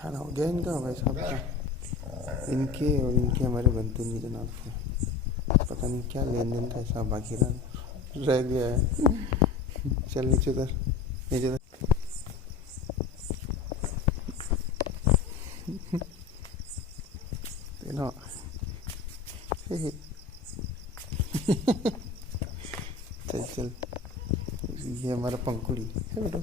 खाना हो गया इनका भाई साहब का। इनके और इनके हमारे बनते नहीं जनाब के। पता नहीं क्या लेन देन का हिसाब बाकी रह गया है। चल नीचे उतर, नीचे उतर। तेना चल चल, ये हमारा पंखुड़ी है बेटा।